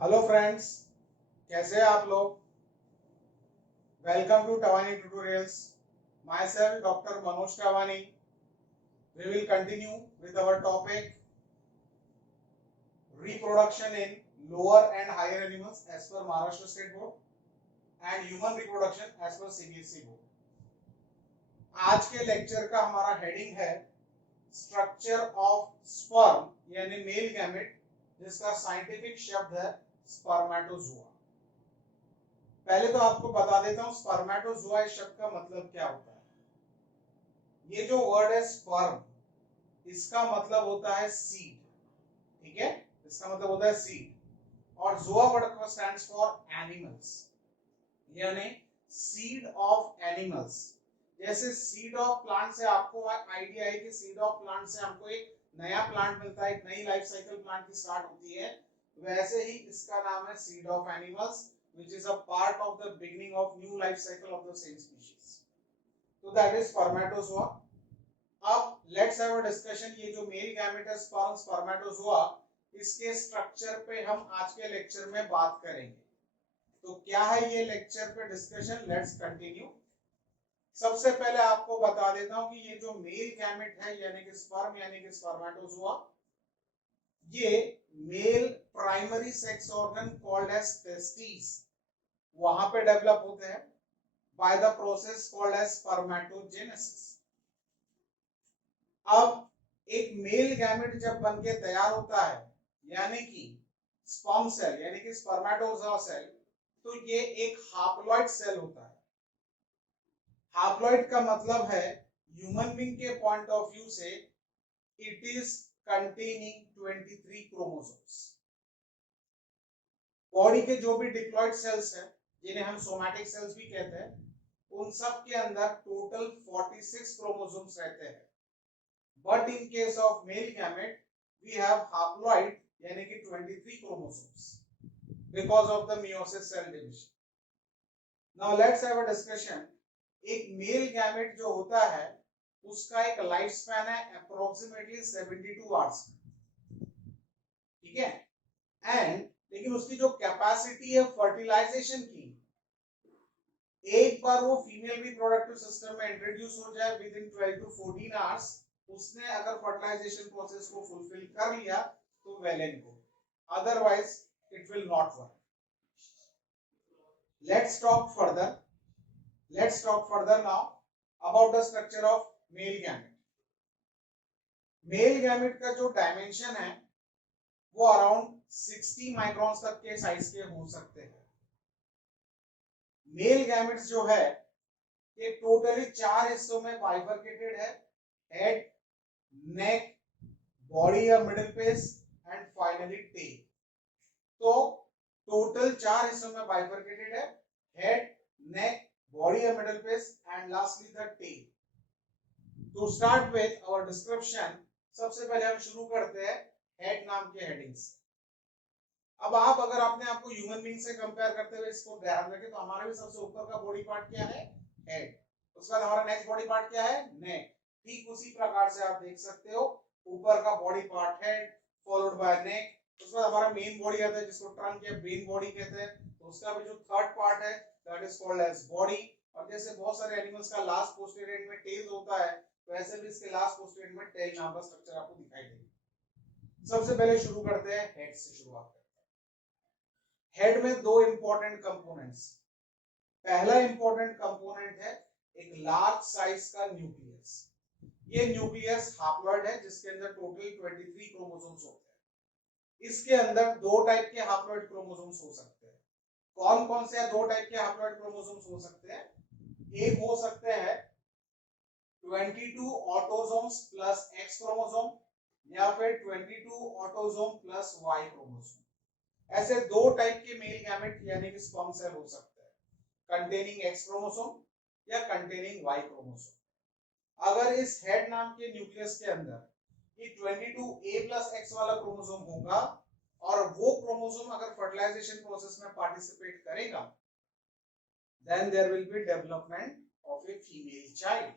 Hello friends, कैसे हैं आप लोग। Welcome to Tawani tutorials. Myself doctor Manoj Tawani. We will continue with our topic reproduction in lower and higher animals as per Maharashtra State Board and human reproduction as per CBSE Board। आज के lecture का हमारा heading है structure of sperm यानी male gamete, जिसका scientific शब्द है spermatozoa. पहले तो आपको बता देता हूं स्पर्मेटोजुआ इस शब्द का मतलब क्या होता है। ये जो वर्ड है स्पर्म, इसका मतलब होता है सीड। ठीक है, इसका मतलब होता है सीड। और जुआ वर्ड स्टैंड्स फॉर एनिमल्स, यानी सीड ऑफ एनिमल्स। जैसे सीड ऑफ प्लांट से आपको आइडिया है कि सीड ऑफ प्लांट से हमको एक नया प्लांट मिलता है, एक नई लाइफ साइकिल प्लांट की स्टार्ट होती है, वैसे ही इसका नाम है seed of animals, which is a part of the beginning of new life cycle of the same species. So that is spermatozoa. अब let's have a discussion। ये जो मेल गैमेट है sperm spermatozoa, इसके स्ट्रक्चर पे हम आज के lecture में बात करेंगे। तो क्या है ये लेक्चर पे डिस्कशन, लेट्स कंटिन्यू। सबसे पहले आपको बता देता हूं कि ये जो मेल गैमेट है यानी कि स्पर्म यानी कि स्पर्मेटोजोआ, ये male primary sex organ called as testis वहां पे डेवलप होते हैं by the process called as spermatogenesis. अब एक मेल गैमेट जब बनके तैयार होता है यानी कि स्पर्म सेल यानी कि स्पर्मेटोजोआ सेल, तो ये एक हाप्लॉइड सेल होता है। हाप्लॉइड का मतलब है ह्यूमन बीइंग के पॉइंट ऑफ व्यू से it is containing 23 chromosomes. Body के जो भी डिप्लॉइड सेल्स हैं, जिन्हें हम सोमैटिक सेल्स भी कहते हैं, उन सब के अंदर टोटल 46 क्रोमोसोम्स रहते हैं। But in case of male gamete we have haploid यानी कि 23 chromosomes because of the meiosis cell division. Now let's have a discussion. एक मेल गैमेट जो होता है उसका एक लाइफ स्पैन है अप्रोक्सीमेटली 72 आवर्स। ठीक है, एंड लेकिन उसकी जो कैपेसिटी है फर्टिलाइजेशन की, एक बार वो फीमेल रिप्रोडक्टिव सिस्टम में इंट्रोड्यूस हो जाए विद इन 12 टू 14 आवर्स, उसने अगर फर्टिलाइजेशन प्रोसेस को फुलफिल कर लिया तो well and good, otherwise it will not work. Let's talk further now about the structure of male gamete. Male gamete का जो डायमेंशन है वो अराउंड 60 माइक्रॉन्स तक के साइज के हो सकते हैं। मेल गैमेट्स जो है ये टोटली 4 हिस्सों में बाइफरकेटेड है, हेड, नेक, बॉडी या middle piece and finally tail. तो टोटल 4 हिस्सों में बाइफरकेटेड है, हेड, नेक, बॉडी या middle piece and lastly the tail. To start with our description, सबसे पहले हम शुरू करते हैं हेड नाम के हेडिंग से। अब आप अगर आपने आपको ह्यूमन बीइंग से कंपेयर करते हुए इसको ध्यान रखें तो हमारा भी सबसे ऊपर का बॉडी पार्ट क्या है, हेड। उसके बाद हमारा नेक्स्ट बॉडी पार्ट क्या है, नेक। ठीक उसी प्रकार से आप देख सकते हो, ऊपर का body part head followed by neck. उसके बाद हमारा मेन बॉडी आता है जिसको ट्रंक या ब्रेन बॉडी कहते हैं, तो उसका भी जो थर्ड पार्ट है that is called as body. और जैसे बहुत सारे एनिमल्स का लास्ट पोस्टीरियर एंड में टेल होता है, वैसे भी इसके लास्ट पोस्टीरियर में टेल नाम का स्ट्रक्चर आपको दिखाई देगा। सबसे पहले शुरू करते हैं हेड से शुरुआत। हेड में दो इंपॉर्टेंट कंपोनेंट्स। पहला इंपॉर्टेंट कंपोनेंट है एक लार्ज साइज का न्यूक्लियस। ये न्यूक्लियस हाप्लॉइड है जिसके अंदर टोटल 23 क्रोमोसोम्स होते हैं। इसके अंदर दो टाइप के हाप्लॉइड क्रोमोसोम्स हो सकते हैं। कौन कौन से दो टाइप के हाप्लॉइड क्रोमोसोम्स हो सकते हैं? एक हो सकते हैं 22 ऑटोसोम्स प्लस एक्स क्रोमोसोम या फिर 22 ऑटोसोम प्लस वाई क्रोमोसोम। ऐसे दो टाइप के मेल गैमेट यानी कि स्पर्म सेल हो सकते हैं, कंटेनिंग एक्स क्रोमोसोम या कंटेनिंग वाई क्रोमोसोम। अगर इस हेड नाम के न्यूक्लियस के अंदर ये 22A प्लस एक्स वाला क्रोमोसोम होगा और वो क्रोमोसोम अगर फर्टिलाइजेशन प्रोसेस में पार्टिसिपेट करेगा, then there will be development of a female child.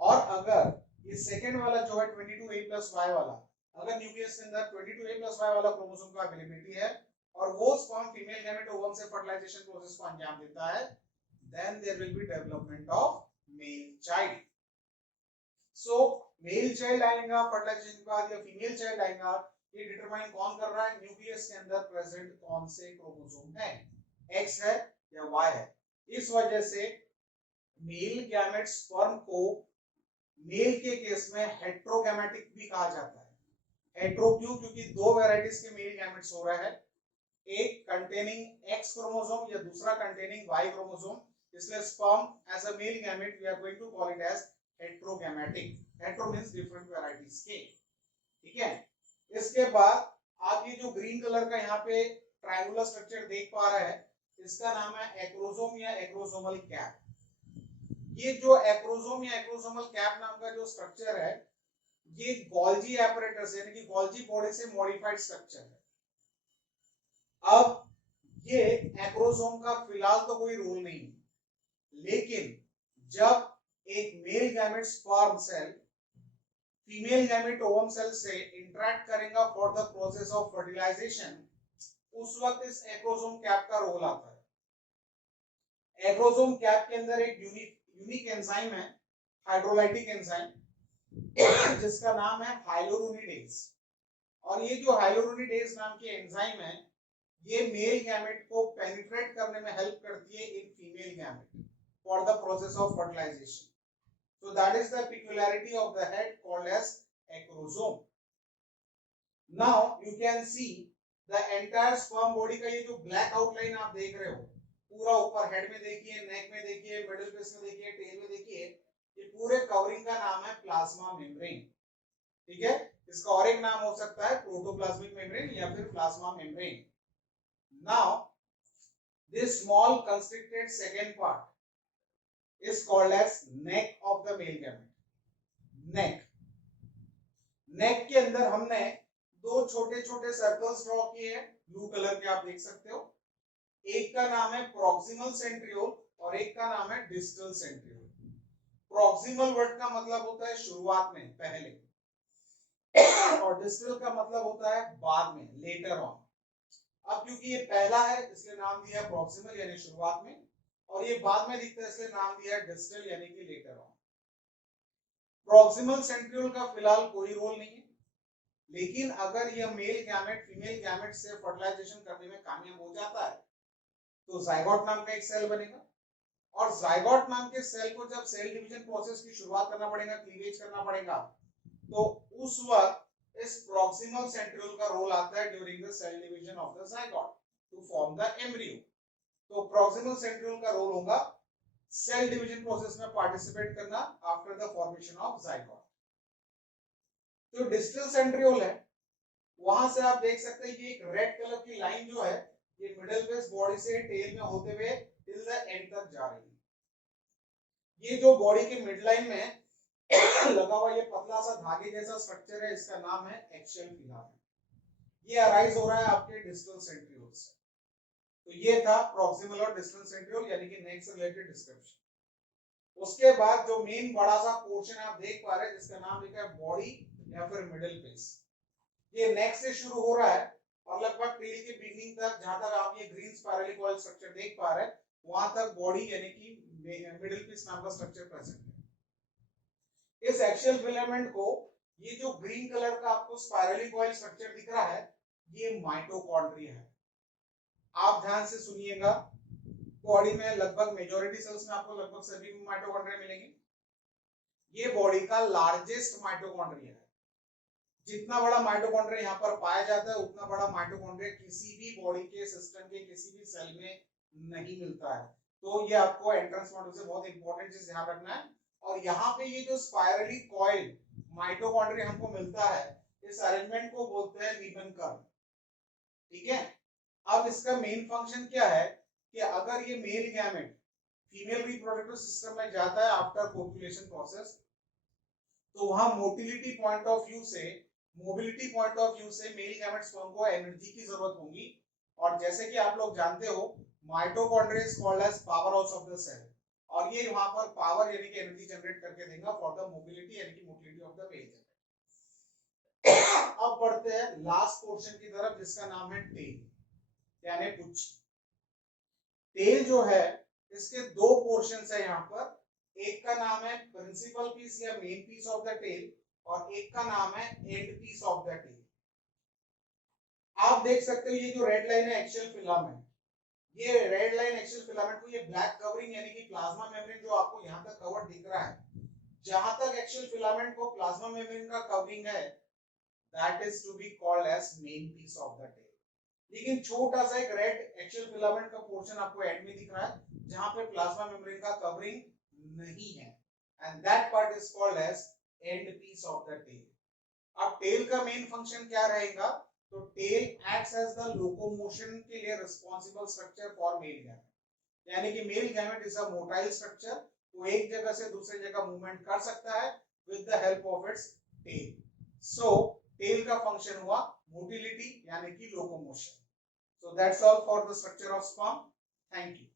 और अगर ये सेकंड वाला जो है 22A प्लस वाई वाला, अगर न्यूक्लियस के अंदर 22A प्लस वाई वाला क्रोमोसोम का अवेलेबिलिटी है और वो स्पर्म फीमेल गैमेट ओवम से फर्टिलाइजेशन प्रोसेस को अंजाम देता है, then there will be development of male child. So male child आएगा फर्टिलाइजेशन के बाद या फीमेल चाइल्ड आएगा, ये डिटरमाइन कौन कर रहा है, न्यूक्लियस के अंदर प्रेजेंट कौन से क्रोमोसोम है, एक्स है या वाई है। इस वजह से मेल गैमेट स्पर्म को मेल के केस में हेट्रोगैमेटिक भी कहा जाता है। हेट्रो क्यों, क्योंकि दो वैरायटीज के मेल गैमेट्स हो रहा है, एक कंटेनिंग एक्स क्रोमोसोम या दूसरा कंटेनिंग वाई क्रोमोसोम, इसलिए sperm as a male gamete we are going to call it as heterogametic. Hetero means different varieties के, ठीक है। इसके बाद आप ये जो ग्रीन कलर का यहाँ पे ट्रायंगुलर स्ट्रक्चर देख पा रहे हैं, इसका नाम है एक्रोसोम या एक्रोसोमल कैप। ये जो एक्रोसोम या एक्रोसोमल कैप नाम का जो स्ट्रक्चर है, ये गोल्जी एपरेटस यानी कि गोल्जी बॉडी से मॉडिफाइड स्ट्रक्चर है। अब ये एक्रोसोम का फिलहाल तो कोई रोल नहीं है, लेकिन जब एक male gamete sperm cell female gamete ovum cell से इंटरेक्ट करेगा for the process of fertilization, उस वक्त इस एक्रोसोम कैप का रोल आता है। एक्रोसोम कैप के अंदर एक यूनिक एंजाइम है, हाइड्रोलाइटिक एंजाइम, जिसका नाम है हाइलोरुनिडेज। और ये जो हाइलोरुनिडेज नाम की एंजाइम है, ये मेल गैमेट को पेनिट्रेट करने में हेल्प करती है in female gamete for the process of fertilization. So that is the peculiarity of the head called as acrosome. Now you can see the entire sperm body का ये जो black outline आप देख रहे हो, पूरा ऊपर हेड में देखिए, नेक में देखिए, मिडिल पीस में देखिए, टेल में देखिए, ये पूरे कवरिंग का नाम है प्लाज्मा मेम्ब्रेन, ठीक है। इसका और एक नाम हो सकता है प्रोटोप्लाज्मिक मेम्ब्रेन या फिर plasma membrane. Now this small constricted second part is called as neck of the male gamete. neck के अंदर हमने दो छोटे छोटे सर्कल्स ड्रॉ किए हैं, ब्लू कलर के आप देख सकते हो। एक का नाम है प्रॉक्सिमल सेंट्रियोल और एक का नाम है डिस्टल सेंट्रियोल। प्रॉक्सिमल वर्ड का मतलब होता है शुरुआत में, पहले, और डिस्टल का मतलब होता है बाद में, लेटर ऑन। अब क्योंकि ये पहला है इसलिए नाम दिया है प्रॉक्सिमल यानी शुरुआत में, और ये बाद में दिखता है इसलिए नाम दिया है डिस्टल यानी कि लेटर ऑन। प्रॉक्सिमल सेंट्रियोल का फिलहाल कोई रोल नहीं है, लेकिन अगर यह मेल गैमेट फीमेल गैमेट से फर्टिलाइजेशन करने में कामयाब हो जाता है तो जाइगोट नाम का एक सेल बनेगा, और जाइगोट नाम के सेल को जब सेल डिवीजन प्रोसेस की शुरुआत करना पड़ेगा, क्लीवेज करना पड़ेगा, तो उस वक्त इस प्रॉक्सिमल सेंट्रियोल का रोल आता है during the cell division of the zygote to form the embryo. तो प्रॉक्सिमल सेंट्रियोल का रोल होगा सेल डिवीजन प्रोसेस में पार्टिसिपेट करना after the formation of zygote. जो डिस्टल सेंट्रियोल है, वहां से आप देख सकते हैं कि एक रेड कलर की लाइन जो है, ये मिडिल बेस बॉडी से टेल में होते हुए टिल द एंड तक जा रही है। ये जो बॉडी के मिड लाइन में लगा हुआ ये पतला सा धागे जैसा स्ट्रक्चर है, इसका नाम है एक्शियल फिलामेंट। ये अराइज हो रहा है आपके डिस्टल सेंट्रियोल से। तो ये था प्रॉक्सिमल और डिस्टल सेंट्रियोल यानी कि नेक से रिलेटेड डिस्क्रिप्शन। उसके बाद जो मेन बड़ा सा पोर्शन आप देख पा रहे हैं जिसका नाम लिखा है बॉडी या फिर मिडिल पेस, ये नेक से शुरू हो रहा है और लगभग टेल के बिगिनिंग तक, जहां तक आप ये ग्रीन स्पाइरली कॉइल स्ट्रक्चर देख पा रहे हैं, वहां तक बॉडी यानी कि मिडिल पीस नाम का स्ट्रक्चर प्रेजेंट है। इस एक्शियल फिलामेंट को, ये जो ग्रीन कलर का आपको स्पाइरली कॉइल स्ट्रक्चर दिख रहा है, ये माइटोकॉन्ड्रिया है। आप ध्यान से सुनिएगा, बॉडी में लगभग मेजॉरिटी सेल्स में आपको लगभग सभी में माइटोकॉन्ड्रिया मिलेंगे। ये बॉडी का लार्जेस्ट माइटोकॉन्ड्रिया है। जितना बड़ा माइटोकॉन्ड्रिया यहाँ पर पाया जाता है, उतना बड़ा माइटोकॉन्ड्रिया किसी भी बॉडी के सिस्टम के किसी भी सेल में नहीं मिलता है। तो ये आपको एंट्रेंस पॉइंट से बहुत इंपॉर्टेंट चीज ध्यान रखना है। और यहाँ पे ये जो स्पाइरली कॉइल माइटोकॉन्ड्रिया हमको मिलता है, इस अरेंजमेंट को बोलते हैं नीबन कर्व, ठीक है। अब इसका मेन फंक्शन क्या है कि अगर ये male gamete female reproductive system में जाता है आफ्टर कोपुलेशन प्रोसेस, तो वहां मोटिलिटी पॉइंट ऑफ व्यू से, मोबिलिटी पॉइंट ऑफ व्यू से मेल गैमेट स्पर्म को एनर्जी की जरूरत होगी। और जैसे कि आप लोग जानते हो, mitochondria is called as power house of the cell, और ये वहां पर पावर यानी कि एनर्जी जनरेट करके देगा फॉर द मोबिलिटी यानी कि motility of the male gamete. अब बढ़ते हैं लास्ट पोर्शन की तरफ जिसका नाम है टेल। यानी पुच्छ। टेल जो है इसके दो पोर्शंस है यहाँ पर, एक का नाम है प्रिंसिपल पीस या main piece of the tail और एक का नाम है end piece of the tail. आप देख सकते हो ये जो रेड लाइन है एक्शियल फिलामेंट, ये रेड लाइन एक्शियल फिलामेंट को ये ब्लैक कवरिंग यानी कि प्लाज्मा मेम्ब्रेन जो आपको यहाँ तक कवर दिख रहा है, जहां तक एक्शियल फिलामेंट को प्लाज्मा मेम्ब्रेन का कवरिंग है, that is to be called as main piece of the tail. लेकिन छोटा सा एक रेड एक्शियल फिलामेंट का पोर्शन आपको एंड में दिख रहा है जहां पे प्लाज्मा मेम्ब्रेन का कवरिंग नहीं है, and that part is called as end piece of the tail. अब टेल का मेन फंक्शन क्या रहेगा, तो tail acts as the locomotion के लिए responsible structure for male gamete, यानी कि male gamete is a motile structure, वो एक जगह से दूसरी जगह मूवमेंट कर सकता है with the help of its tail. So tail का फंक्शन हुआ मोटिलिटी यानी कि locomotion. So that's all for the structure of sperm. Thank you.